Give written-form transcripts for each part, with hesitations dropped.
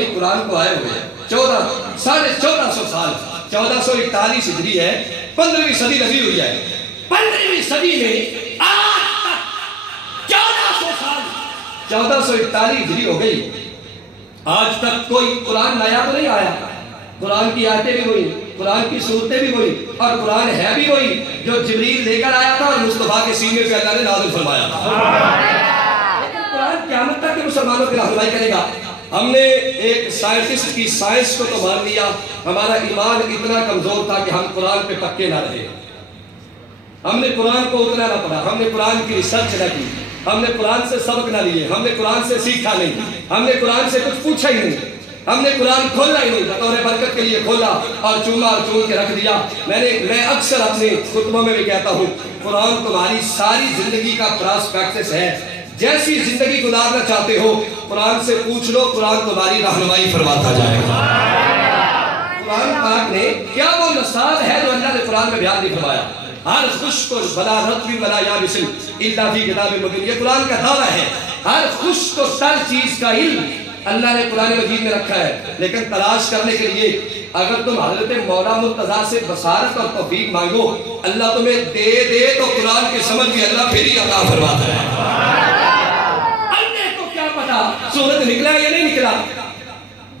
قرآن کو آئے ہوئے 1450 سال 1441 ہجری ہے، 15ویں صدی لگی ہوئی ہے۔ 15ویں صدی میں آج تک 1400 سال 1441 ہجری ہو گئی، آج تک کوئی قرآن نیا تو نہیں آیا۔ قرآن کی آیتیں بھی وہی، قرآن کی صورتیں بھی وہی، اور قرآن ہے بھی وہی جو جبریل لے کر آیا تھا اور مصطفیٰ کے سینے پہ اللہ نے نازل فرمایا تھا۔ لیکن قرآن قیامت تک کے مسلمانوں کی رہنمائی کرے گا۔ ہم نے ایک سائنٹسٹ کی سائنس کو تو مان لیا، ہمارا ایمان اتنا کمزور تھا کہ ہم قرآن پہ پکے نہ رہے۔ ہم نے قرآن کو اتنا نہ پڑھا، ہم نے قرآن کی ریسرچ نہ کی، ہم نے قرآن سے سبق نہ لیے، ہم نے قرآن سے سیکھا نہیں، ہم نے قرآن سے کچھ پوچھا ہی نہیں، ہم نے قرآن کھولا ہی نہیں، بطور برکت کے لیے کھولا اور چوما اور چون کے رکھ دیا۔ میں اکثر اپنے خطبوں میں بھی کہتا ہوں، قرآن تمہاری ساری زندگی کا پراسپیکٹس ہے، جیسی زندگی گزارنا چاہتے ہو قرآن سے پوچھ لو، قرآن تمہاری رہنمائی فرماتا جائے گا۔ قرآن پاک نے کیا وہ نصاب ہے جو اللہ نے قرآن میں بیان نہیں فرمایا؟ ہر خشک و بلا رطب ولا یابس الا فی کتاب مبین، یہ قرآن کا دعویٰ ہے۔ ہر خشک و تر چیز کا علم اللہ نے قرآن مجید میں رکھا ہے، لیکن تلاش کرنے کے لیے اگر تم حضرت مولا مرتضیٰ سے بصارت اور توفیق مانگو، اللہ تمہیں دے تو قرآن کی سمجھ بھی اللہ پھر ہی عطا فرماتا ہے۔ اللہ کو کیا پتا سورت نکلا یا نہیں نکلا،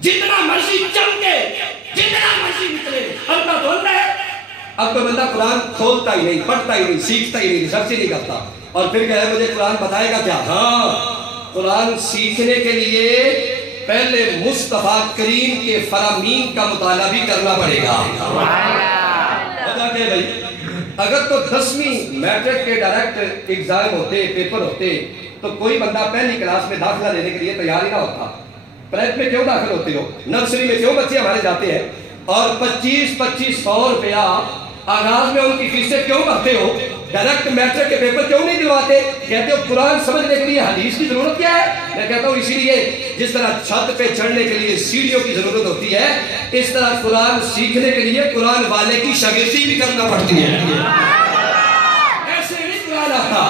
جتنا مرضی چمکے جتنا مرضی نکلے اللہ تو اللہ ہے۔ اب کوئی بندہ قرآن کھولتا ہی نہیں، پڑھتا ہی نہیں، سیکھتا ہی نہیں، ریسرچ ہی نہیں کرتا، اور پھر کہے مجھے قرآن بتائے گا کیا؟ ہاں، قرآن سیکھنے کے لیے پہلے مصطفیٰ کریم کے فرامین کا مطالعہ بھی کرنا پڑے گا۔ بتا کہ بھائی اگر تو 10ویں میٹرک کے ڈائریکٹ ایگزام ہوتے، پیپر ہوتے، تو کوئی بندہ پہلی کلاس میں داخلہ لینے کے لیے تیار ہی نہ ہوتا۔ پریپ میں کیوں داخل ہوتے ہو؟ نرسری میں کیوں بچے ہمارے جاتے ہیں اور 2500 روپیہ آغاز میں ان کی فیسیں کیوں بھرتے ہو؟ ڈائریکٹ میٹرک کے پیپر کیوں نہیں دلواتے؟ کہتے ہو قرآن سمجھنے کے لیے حدیث کی ضرورت کیا ہے؟ میں کہتا ہوں اسی لیے جس طرح چھت پہ چڑھنے کے لیے سیڑھیوں کی ضرورت ہوتی ہے، اس طرح قرآن سیکھنے کے لیے قرآن والے کی شاگردی بھی کرنا پڑتی ہے۔ ایسے نہیں قرآن آتا،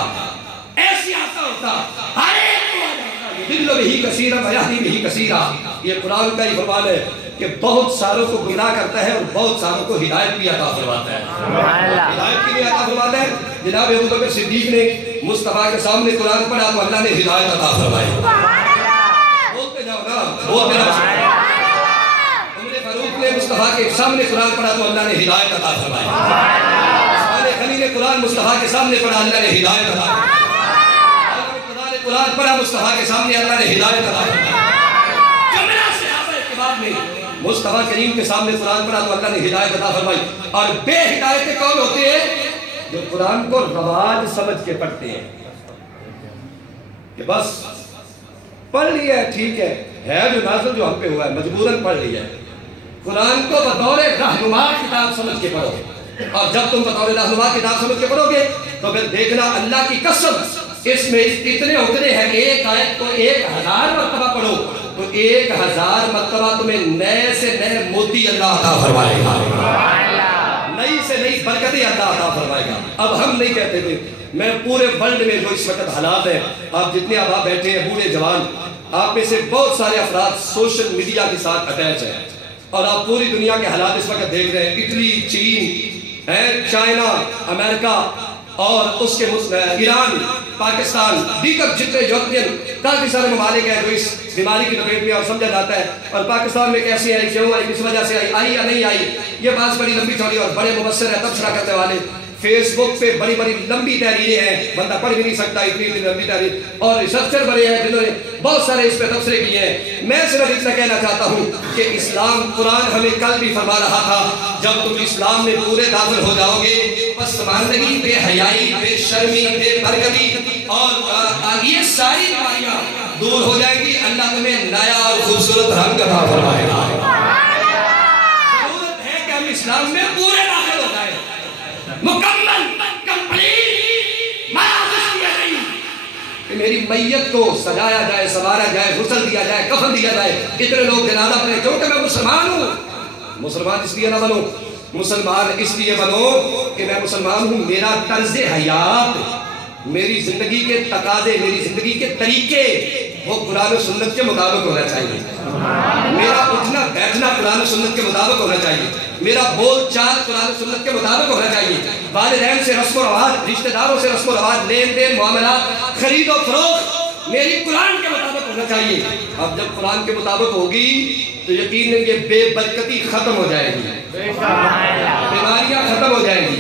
ایسی آتا ہوتا، ہر ایک کو آتا ہے۔ دل بھی کثیرہ بیاہی بھی کثیرہ، یہ قرآن کا ہی فرمان ہے کہ بہت ساروں کو گمراہ کرتا ہے اور بہت ساروں کو ہدایت بھی عطا فرماتا ہے۔ ہدایت کی بھی عطا فرماتا ہے۔ جناب ابوبکر صدیق نے مصطفیٰ کے سامنے قرآن پڑھا تو اللہ نے ہدایت عطا فرمائی۔ بولتے جاؤ نا، بولتے جاؤ۔ عمر فاروق نے مصطفیٰ کے سامنے قرآن پڑھا تو اللہ نے ہدایت عطا فرمائی۔ عثمان غنی نے قرآن مصطفیٰ کے سامنے پڑھا، اللہ نے ہدایت عطا فرمائی۔ خدا نے قرآن پڑھا مصطفیٰ کے سامنے، اللہ نے ہدایت عطا فرمائی۔ مصطفیٰ کریم کے سامنے قرآن پڑھا تو اللہ نے ہدایت عطا فرمائی۔ اور بے ہدایت کون ہوتے ہیں؟ جو قرآن کو رواج سمجھ کے پڑھتے ہیں کہ بس پڑھ لیا ہے، ٹھیک ہے جو نازل جو ہم پہ ہوا ہے مجبوراً پڑھ لیا ہے۔ قرآن کو بطور رہنما کتاب سمجھ کے پڑھو، اور جب تم بطور رہنما کتاب سمجھ کے پڑھو گے تو پھر دیکھنا اللہ کی قسم اس میں اتنے اتنے ہیں کہ ایک آیت کو 1000 مرتبہ پڑھو تو 1000 مرتبہ تمہیں نئے سے نئے موتی اللہ عطا فرمائے گا، نئی سے نئی برکتیں اللہ عطا فرمائے گا۔ اب ہم نہیں کہتے تھے، میں پورے ورلڈ میں جو اس وقت حالات ہیں، آپ جتنے اب آپ بیٹھے ہیں بوڑھے جوان، آپ میں سے بہت سارے افراد سوشل میڈیا کے ساتھ اٹیچ ہیں، اور آپ پوری دنیا کے حالات اس وقت دیکھ رہے ہیں۔ اٹلی، چین، چائنا، امریکہ اور اس کے ایران، پاکستان، دیگر جتنے یورپین کافی سارے ممالک ہیں جو اس بیماری کی لپیٹ میں اور سمجھا جاتا ہے۔ اور پاکستان میں کیسی آئی، کیوں آئی، کس وجہ سے آئی یا نہیں آئی، یہ بات بڑی لمبی چوڑی اور بڑے مبصر ہیں تبصرہ کرنے والے۔ فیس بک پہ بڑی بڑی لمبی تحریریں ہیں، بندہ پڑھ بھی نہیں سکتا اتنی لمبی تحریر، اور ریسرچر بڑے ہیں جنہوں نے بہت سارے اس پہ تبصرے کیے ہیں۔ میں صرف اتنا کہنا چاہتا ہوں کہ اسلام قرآن ہمیں کل بھی فرما رہا تھا، جب تم اسلام میں پورے داخل ہو جاؤ گے پسماندگی، بے حیائی، بے شرمی، بے برکتی اور یہ ساری بیماریاں دور ہو جائیں گی، اللہ تمہیں نیا اور خوبصورت رنگ عطا فرمائے گا۔ ضرورت ہے کہ ہم اسلام میں پورے داخل ہو جائیں، مکمل، کمپلیٹ، کہ میری میت کو سجایا جائے، سوارا جائے، غسل دیا جائے، کفن دیا جائے، اتنے لوگ جنازہ پڑھیں، کیونکہ میں مسلمان ہوں۔ مسلمان اس لیے نہ بنو، مسلمان اس لیے بنو کہ میں مسلمان ہوں، میرا طرز حیات، میری زندگی کے تقاضے، میری زندگی کے طریقے وہ قرآن و سنت کے مطابق ہونا چاہیے. میرا اٹھنا بیٹھنا قرآن و سنت کے مطابق ہونا چاہیے. میرا بول چال قرآن و سنت کے مطابق ہونا چاہیے. والدین سے رسم و رواج، رشتہ داروں سے رسم و رواج، لین دین، معاملات، خرید و فروخت میری قرآن کے مطابق ہونا چاہیے. اب جب قرآن کے مطابق ہوگی تو یقیناً یہ بے برکتی ختم ہو جائے گی، بیماریاں ختم ہو جائیں گی،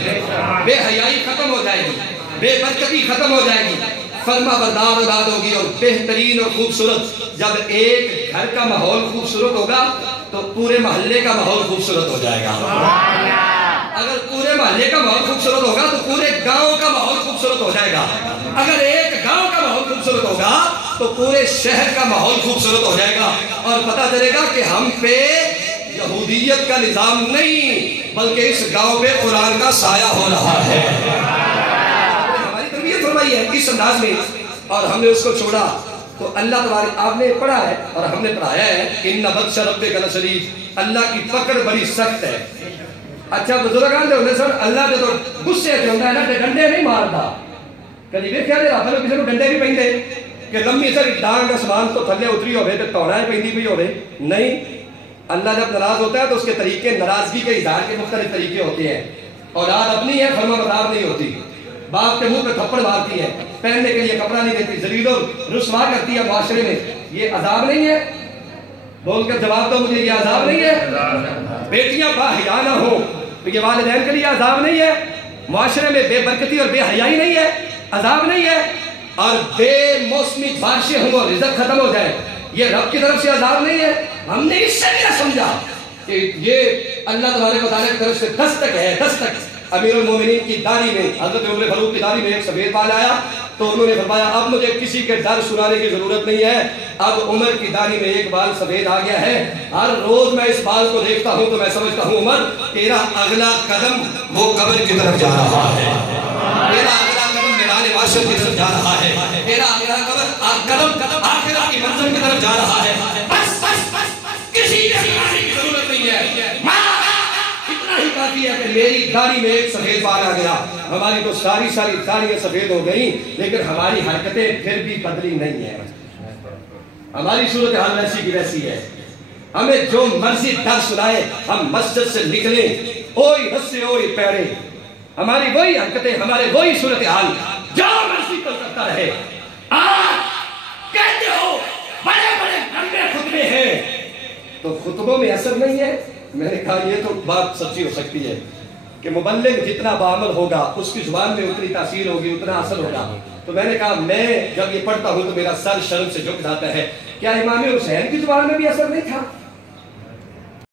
بے حیائی ختم ہو جائے گی، بے برکتی ختم ہو جائے گی، فرما بردار اولاد ہوگی. اور بہترین اور خوبصورت، جب ایک گھر کا ماحول خوبصورت ہوگا تو پورے محلے کا ماحول خوبصورت ہو جائے گا. اگر پورے محلے کا ماحول خوبصورت ہوگا تو پورے گاؤں کا ماحول خوبصورت ہو جائے گا. اگر ایک گاؤں کا ماحول خوبصورت ہوگا تو پورے شہر کا ماحول خوبصورت ہو جائے گا. اور پتہ چلے گا کہ ہم پہ یہودیت کا نظام نہیں بلکہ اس گاؤں پہ قرآن کا سایہ ہو رہا ہے. ہماری تربیت فرمائی ہے اس انداز میں اور ہم نے اس کو چھوڑا. تو اللہ تبارک، آپ نے پڑھا ہے اور ہم نے پڑھایا ہے کہ ان بطش ربک لشدید، اللہ کی پکڑ بڑی سخت ہے. اچھا بزرگان جو ہونے سن اللہ جو غصے سے ہوتا ہے نا کہ ڈنڈے نہیں مارتا. کدی ویکھیا جے رب کسی نوں ڈنڈے نہیں پیندے کہ لمبی ساری ڈانگ اسمان تو تھلے اتری ہوے تے توڑائے پیندی پئی ہوے. نہیں، اللہ جب ناراض ہوتا ہے تو اس کے طریقے، ناراضگی کے اظہار کے مختلف طریقے ہوتے ہیں. اولاد اپنی ہے، فرما بردار نہیں ہوتی، باپ کے منہ پہ تھپڑ مارتی ہے، پہننے کے لیے کپڑا نہیں دیتی، ذلیل و رسوا کرتی ہے معاشرے میں. یہ عذاب نہیں ہے؟ بول کر جواب دو مجھے، یہ عذاب نہیں ہے؟ بیٹیاں باحیا نہ ہوں تو یہ والدین کے لیے عذاب نہیں ہے؟ معاشرے میں بے برکتی اور بے حیائی نہیں ہے؟ عذاب نہیں ہے؟ اور بے موسمی بارشیں ہوں اور رزق ختم ہو جائے، یہ رب کی طرف سے عذاب نہیں ہے؟ ہم نے اس سے بھی سمجھا کہ یہ اللہ تبارک و تعالیٰ کی طرف سے دستک ہے. دستک امیر المومنین کی داڑھی میں، حضرت عمر فاروق کی داڑھی میں ایک سفید بال آیا تو انہوں نے فرمایا اب مجھے کسی کے ڈر سنانے کی ضرورت نہیں ہے، اب عمر کی داڑھی میں ایک بال سفید آ گیا ہے. ہر روز میں اس بال کو دیکھتا ہوں تو میں سمجھتا ہوں عمر تیرا اگلا قدم وہ قبر کی طرف جا رہا ہے، تیرا اگلا قدم میدان معاشر کی طرف جا رہا ہے، تیرا اگلا قدم آخرت کی منزل کی طرف جا رہا ہے. بس بس بس کسی کے سنانے کی ضرورت نہیں ہے، اتنا ہی کافی ہے کہ میری داڑھی میں ایک سفید بال آ گیا. ہماری تو ساری داڑیاں سفید ہو گئیں لیکن ہماری حرکتیں پھر بھی بدلی نہیں ہیں. ہماری صورتحال ویسی کی ویسی ہے. ہمیں جو مرضی ڈر سنائے ہم مسجد سے نکلیں اوئی رسے اوئی پیڑے، ہماری وہی حرکتیں، ہمارے وہی صورتحال، جو مرضی کل کرتا رہے. آپ کہتے ہو بڑے بڑے لمبے خطبے ہیں تو خطبوں میں اثر نہیں ہے. میں نے کہا یہ تو بات سچی ہو سکتی ہے کہ مبلغ جتنا بعمل ہوگا اس کی زبان میں اتنی تاثیر ہوگی، اتنا اثر ہوگا. تو میں نے کہا میں جب یہ پڑھتا ہوں تو میرا سر شرم سے جھک جاتا ہے. کیا امام حسین کی زبان میں بھی اثر نہیں تھا؟